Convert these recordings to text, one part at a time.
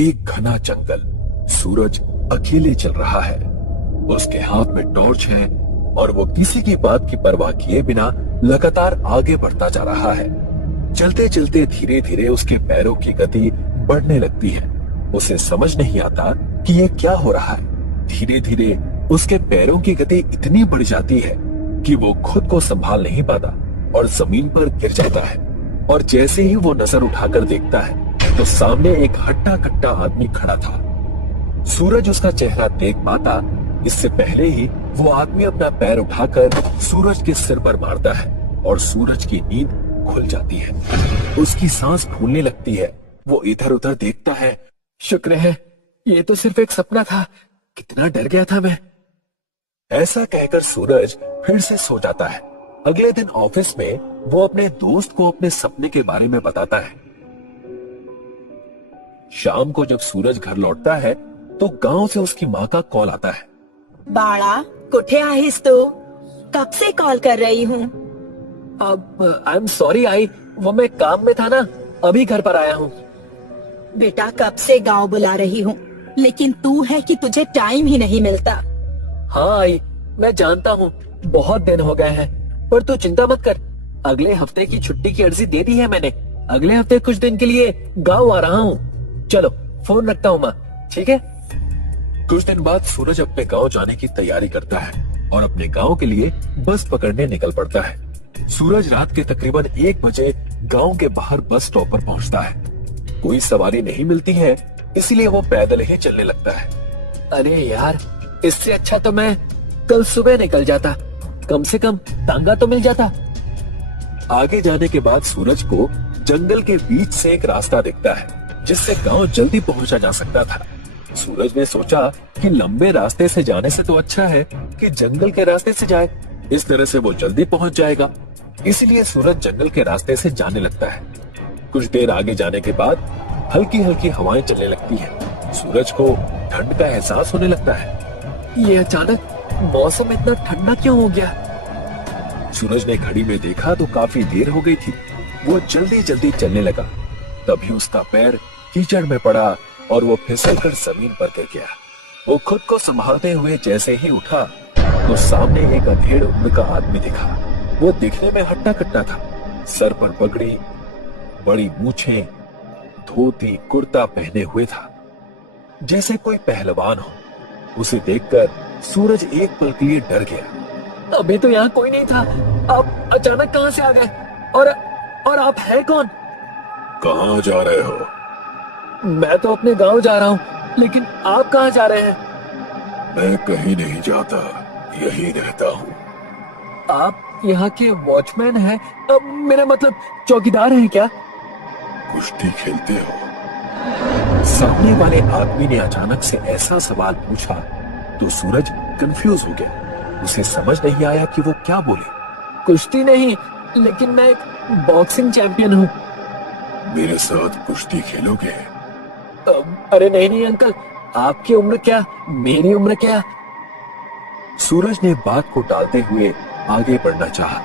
एक घना जंगल। सूरज अकेले चल रहा है। उसके हाथ में टॉर्च है और वो किसी की बात की परवाह किए बिना लगातार आगे बढ़ता जा रहा है। चलते चलते धीरे धीरे उसके पैरों की गति बढ़ने लगती है। उसे समझ नहीं आता कि ये क्या हो रहा है। धीरे धीरे उसके पैरों की गति इतनी बढ़ जाती है कि वो खुद को संभाल नहीं पाता और जमीन पर गिर जाता है। और जैसे ही वो नजर उठाकर देखता है तो सामने एक हट्टा कट्टा आदमी खड़ा था। सूरज उसका चेहरा देख पाता इससे पहले ही वो आदमी अपना पैर उठाकर सूरज के सिर पर मारता है और सूरज की नींद खुल जाती है। उसकी सांस फूलने लगती है। वो इधर उधर देखता है। शुक्र है ये तो सिर्फ एक सपना था, कितना डर गया था मैं। ऐसा कहकर सूरज फिर से सो जाता है। अगले दिन ऑफिस में वो अपने दोस्त को अपने सपने के बारे में बताता है। शाम को जब सूरज घर लौटता है तो गांव से उसकी माँ का कॉल आता है। बाळा, कुठे आहेस तू? कब से कॉल कर रही हूँ। अब आई एम सॉरी आई, वो मैं काम में था ना, अभी घर पर आया हूँ। बेटा, कब से गांव बुला रही हूँ, लेकिन तू है कि तुझे टाइम ही नहीं मिलता। हाँ आई, मैं जानता हूँ बहुत दिन हो गए हैं, पर तू चिंता मत कर। अगले हफ्ते की छुट्टी की अर्जी दे दी है मैंने। अगले हफ्ते कुछ दिन के लिए गांव आ रहा हूँ। चलो फोन रखता हूँ माँ, ठीक है। कुछ दिन बाद सूरज अपने गांव जाने की तैयारी करता है और अपने गांव के लिए बस पकड़ने निकल पड़ता है। सूरज रात के तकरीबन 1 बजे गांव के बाहर बस स्टॉप पर पहुंचता है। कोई सवारी नहीं मिलती है, इसीलिए वो पैदल ही चलने लगता है। अरे यार, इससे अच्छा तो मैं कल सुबह निकल जाता, कम से कम तांगा तो मिल जाता। आगे जाने के बाद सूरज को जंगल के बीच से एक रास्ता दिखता है जिससे गांव जल्दी पहुंचा जा सकता था। सूरज ने सोचा कि लंबे रास्ते से जाने से तो अच्छा है कि जंगल के रास्ते से जाए, इस तरह से वो जल्दी पहुंच जाएगा। इसीलिए सूरज जंगल के रास्ते से जाने लगता है। कुछ देर आगे जाने के बाद हल्की हल्की हवाएं चलने लगती हैं। सूरज को ठंड का एहसास होने लगता है। ये अचानक मौसम इतना ठंडा क्यों हो गया? सूरज ने घड़ी में देखा तो काफी देर हो गई थी। वो जल्दी जल्दी चलने लगा। तभी उसका पैर कीचड़ में पड़ा और वो फिसलकर जमीन पर गिर गया। वो खुद को संभालते हुए जैसे ही उठा तो सामने एक अधेड़ उम्र का आदमी दिखा। वो दिखने में हट्टा कट्टा था। सर पर पगड़ी, बड़ी मूछें, धोती कुर्ता पहने हुए था, जैसे कोई पहलवान हो। उसे देखकर सूरज एक पल के लिए डर गया। अभी तो यहाँ कोई नहीं था, आप अचानक कहाँ से आ गए? और आप हैं कौन? कहाँ जा रहे हो? मैं तो अपने गांव जा रहा हूँ, लेकिन आप कहाँ जा रहे हैं? मैं कहीं नहीं जाता, यहीं रहता हूँ। आप यहाँ के वॉचमैन हैं? अब मेरा मतलब चौकीदार हैं क्या? कुश्ती खेलते हो? सामने वाले आदमी ने अचानक से ऐसा सवाल पूछा तो सूरज कंफ्यूज हो गया। उसे समझ नहीं आया कि वो क्या बोले। कुश्ती नहीं, लेकिन मैं एक बॉक्सिंग चैंपियन हूँ। मेरे साथ कुश्ती खेलोगे? अरे नहीं नहीं अंकल, आपकी उम्र क्या, मेरी उम्र क्या। सूरज ने बात को टालते हुए आगे बढ़ना चाहा,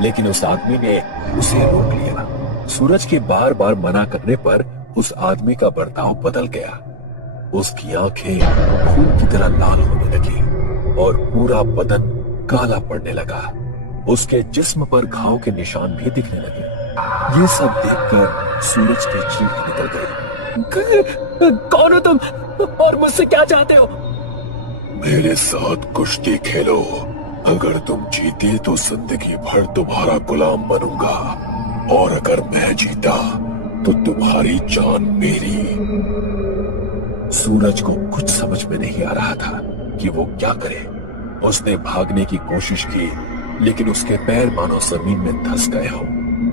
लेकिन उस आदमी ने उसे रोक लिया। सूरज के बार बार मना करने पर उस आदमी का बर्ताव बदल गया। उसकी आंखें खून की तरह लाल होने लगी और पूरा बदन काला पड़ने लगा। उसके जिस्म पर घाव के निशान भी दिखने लगे। ये सब देखकर सूरज की चीख निकल गई। कौन हो तुम और मुझसे क्या चाहते हो? मेरे साथ कुश्ती खेलो। अगर तुम जीते तो जिंदगी भर तुम्हारा गुलाम बनूंगा, और अगर मैं जीता तो तुम्हारी जान मेरी। सूरज को कुछ समझ में नहीं आ रहा था कि वो क्या करे। उसने भागने की कोशिश की, लेकिन उसके पैर मानो जमीन में धंस गए हो।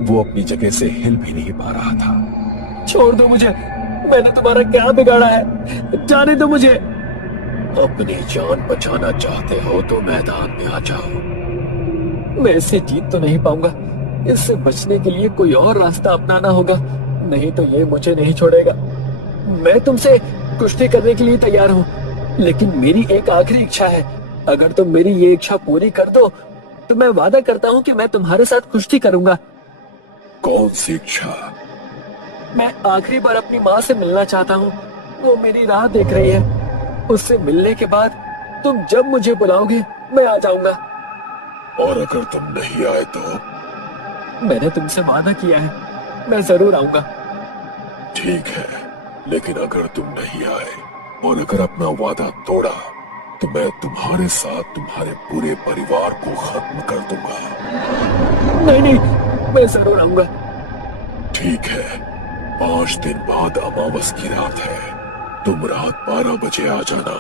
वो अपनी जगह से हिल भी नहीं पा रहा था। छोड़ दो मुझे, मैंने तुम्हारा क्या बिगाड़ा है? जाने दो मुझे। अपनी जान बचाना चाहते हो तो मैदान में आ जाओ। मैं इससे जीत तो नहीं पाऊंगा। इससे बचने के लिए कोई और रास्ता अपनाना होगा, नहीं तो ये मुझे नहीं छोड़ेगा। मैं तुमसे कुश्ती करने के लिए तैयार हूँ, लेकिन मेरी एक आखिरी इच्छा है। अगर तुम मेरी ये इच्छा पूरी कर दो तो मैं वादा करता हूँ कि मैं तुम्हारे साथ कुश्ती करूंगा। कौन सी इच्छा? मैं आखिरी बार अपनी माँ से मिलना चाहता हूँ। वो मेरी राह देख रही है। उससे मिलने के बाद तुम जब मुझे बुलाओगे मैं आ जाऊंगा। और अगर तुम नहीं आए तो? मैंने तुमसे वादा किया है, मैं जरूर आऊंगा। ठीक है, लेकिन अगर तुम नहीं आए और अगर अपना वादा तोड़ा तो मैं तुम्हारे साथ तुम्हारे पूरे परिवार को खत्म कर दूंगा। नहीं नहीं, मैं जरूर आऊंगा। ठीक है, 5 दिन बाद अमावस की रात है। तुम रात 12 बजे आ जाना।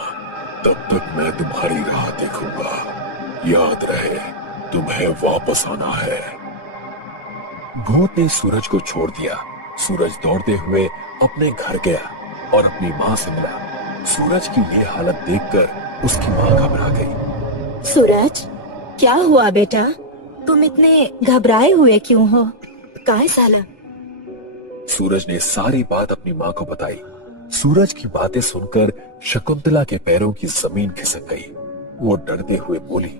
तब तक मैं तुम्हारी राह देखूंगा। याद रहे, तुम्हें वापस आना है। भूत ने सूरज को छोड़ दिया। सूरज दौड़ते हुए अपने घर गया और अपनी माँ से मिला। सूरज की ये हालत देखकर उसकी माँ घबरा गई। सूरज, क्या हुआ बेटा? तुम इतने घबराए हुए क्यों हो? काय साला? सूरज ने सारी बात अपनी माँ को बताई। सूरज की बातें सुनकर शकुंतला के पैरों की जमीन खिसक गई। वो डरते हुए बोली,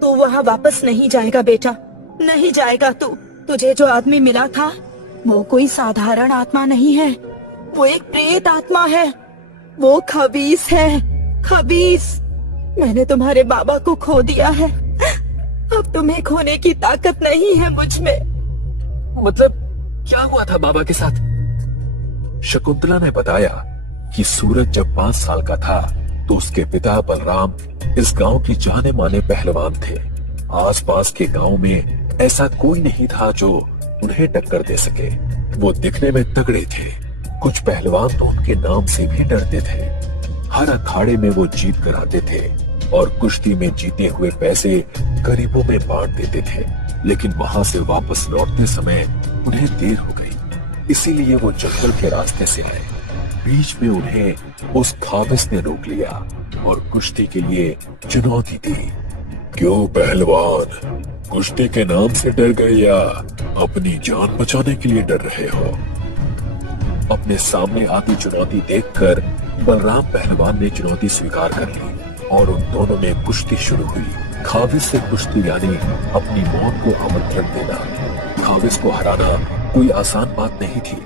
तू वहाँ वापस नहीं जाएगा बेटा, नहीं जाएगा तू। तुझे जो आदमी मिला था वो कोई साधारण आत्मा नहीं है, वो एक प्रेत आत्मा है। वो खबीस है, खबीस। मैंने तुम्हारे बाबा को खो दिया है। अब तुम्हें खोने की ताकत नहीं है मुझ में। मतलब क्या हुआ था बाबा के साथ? शकुंतला ने बताया कि सूरज जब 5 साल का था तो उसके पिता बलराम इस गांव की जाने माने पहलवान थे। आसपास के गांव में ऐसा कोई नहीं था जो उन्हें टक्कर दे सके। वो दिखने में तगड़े थे। कुछ पहलवान तो उनके नाम से भी डरते थे। हर अखाड़े में वो जीत कर आते थे और कुश्ती में जीते हुए पैसे गरीबों में बांट देते थे। लेकिन वहां से वापस लौटते समय उन्हें देर हो गई, इसीलिए वो जंगल के रास्ते से आए। बीच में उन्हें उस खाबिस ने रोक लिया और कुश्ती के लिए चुनौती दी। क्यों पहलवान, कुश्ती के नाम से डर गए या अपनी जान बचाने के लिए डर रहे हो? अपने सामने आती चुनौती देखकर बलराम पहलवान ने चुनौती स्वीकार कर ली और उन दोनों में कुश्ती शुरू हुई। खाबिस से कुश्ती यानी अपनी मौत को आमंत्रण देना। खाबिस को हराना कोई आसान बात नहीं थी,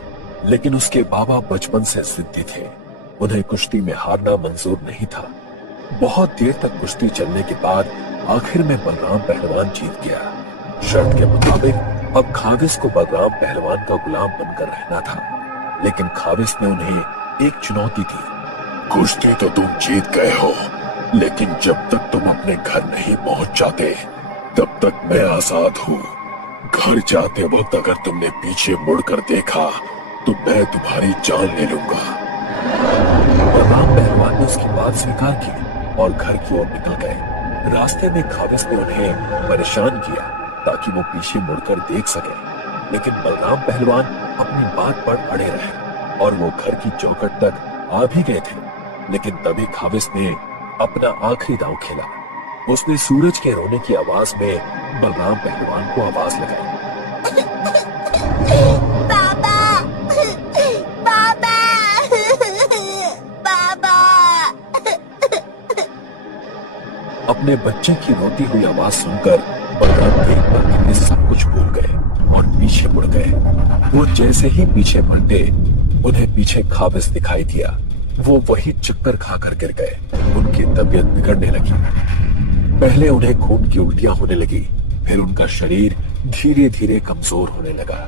लेकिन उसके बाबा बचपन से जिद्दी थे। उन्हें कुश्ती में हारना मंजूर नहीं था। बहुत देर तक कुश्ती चलने के बाद आखिर में बलराम पहलवान जीत गया। शर्त के मुताबिक अब खाबिस को बलराम पहलवान का गुलाम बनकर रहना था, लेकिन खाबिस ने उन्हें एक चुनौती दी। कुश्ती तो तुम जीत गए हो, लेकिन जब तक तुम अपने घर नहीं पहुंच जाते तब तक मैं आजाद हूँ। घर जाते वक्त अगर तुमने पीछे मुड़कर देखा तो मैं तुम्हारी जान ले लूंगा। बलराम पहलवान ने उसकी बात स्वीकार की और घर की ओर निकल गए। रास्ते में खाबिस ने उन्हें परेशान किया ताकि वो पीछे मुड़कर देख सके, लेकिन बलराम पहलवान अपनी बात पर अड़े रहे और वो घर की चौखट तक आ भी गए थे। लेकिन तभी खाबिस ने अपना आखिरी दांव खेला। उसने सूरज के रोने की आवाज में बलराम पहलवान को आवाज लगाई। बाबा, बाबा, बाबा। अपने बच्चे की रोती हुई आवाज सुनकर बलराम एक बार के लिए सब कुछ भूल गए और पीछे मुड़ गए। वो जैसे ही पीछे मुड़ते उन्हें पीछे खाबिस दिखाई दिया। वो वही चक्कर खाकर गिर गए। उनकी तबीयत बिगड़ने लगी। पहले उन्हें खून की उल्टियां होने लगी, फिर उनका शरीर धीरे धीरे कमजोर होने लगा।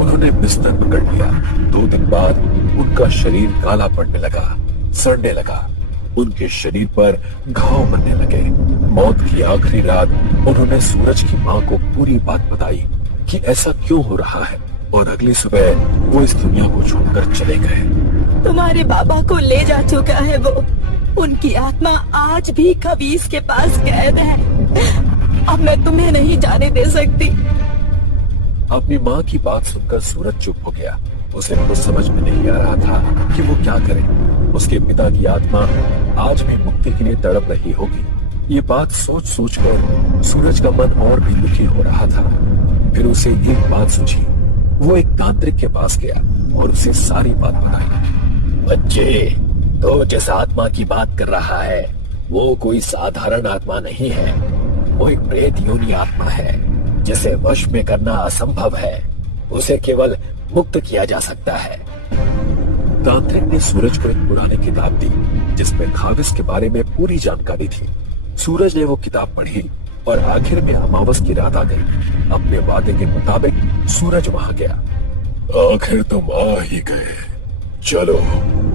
उन्होंने बिस्तर पकड़ लिया। 2 दिन बाद उनका शरीर काला पड़ने लगा, सड़ने लगा। उनके शरीर पर घाव बनने लगे। मौत की आखिरी रात उन्होंने सूरज की माँ को पूरी बात बताई कि ऐसा क्यों हो रहा है, और अगली सुबह वो इस दुनिया को छोड़कर चले गए। तुम्हारे बाबा को ले जा चुका है वो। उनकी आत्मा आज भी खबीस के पास कैद है। अब मैं तुम्हें नहीं जाने दे सकती। अपनी माँ की बात सुनकर सूरज चुप हो गया। उसे कुछ समझ में नहीं आ रहा था कि वो क्या करे। उसके पिता की आत्मा आज भी मुक्ति के लिए तड़प रही होगी। ये बात सोच सोच कर सूरज का मन और भी दुखी हो रहा था। फिर उसे एक बात सूझी। वो एक तांत्रिक के पास गया और उसे सारी बात बताई। बच्चे, तो जिस आत्मा की बात कर रहा है वो कोई साधारण आत्मा नहीं है। वो एक प्रेत योनि आत्मा है जिसे वश में करना असंभव है। उसे केवल मुक्त किया जा सकता है। तांत्रिक ने सूरज को एक पुरानी किताब दी जिसमें खाविस के बारे में पूरी जानकारी थी। सूरज ने वो किताब पढ़ी और आखिर में अमावस की रात आ गई। अपने वादे के मुताबिक सूरज वहां गया। आखिर तुम आ ही गए, चलो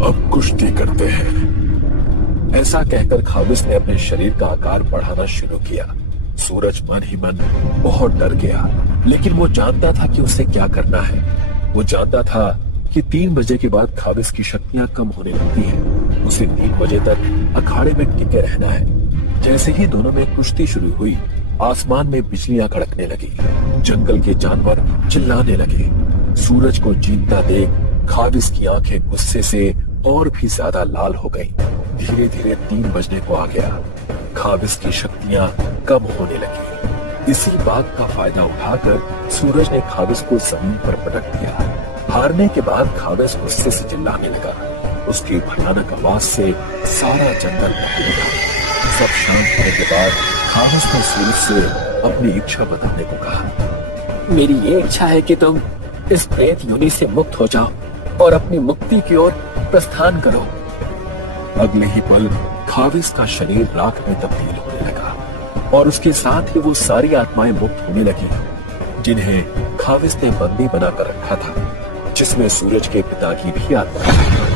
अब कुश्ती करते हैं। ऐसा कहकर खाविस ने अपने शरीर का आकार बढ़ाना शुरू किया। सूरज मन ही मन बहुत डर गया, लेकिन वो जानता था कि उसे क्या करना है। वो जानता था कि 3 बजे के बाद खाविस की शक्तियां कम होने लगती हैं। उसे 3 बजे तक अखाड़े में टिके रहना है। जैसे ही दोनों में कुश्ती शुरू हुई, आसमान में बिजलियां कड़कने लगी, जंगल के जानवर चिल्लाने लगे। सूरज को जीतता देख खाविस की आंखें गुस्से से और भी ज्यादा लाल हो गईं। धीरे धीरे 3 बजने को आ गया। खाविस की शक्तियां कम होने लगी। इसी बात का फायदा उठाकर सूरज ने खाविस को जमीन पर पटक दिया। हारने के बाद खाविस गुस्से से चिल्लाने लगा। उसकी भयानक आवाज से सारा जंगल बहने लगा। सब शांत होने के बाद खाविस ने सूरज से अपनी इच्छा बताने को कहा। मेरी ये इच्छा है कि तुम इस प्रेत योनि से मुक्त हो जाओ और अपनी मुक्ति की ओर प्रस्थान करो। अगले ही पल खाविस का शरीर राख में तब्दील होने लगा और उसके साथ ही वो सारी आत्माएं मुक्त होने लगी जिन्हें खाविस ने बंदी बनाकर रखा था, जिसमें सूरज के पिता की भी आत्मा थी।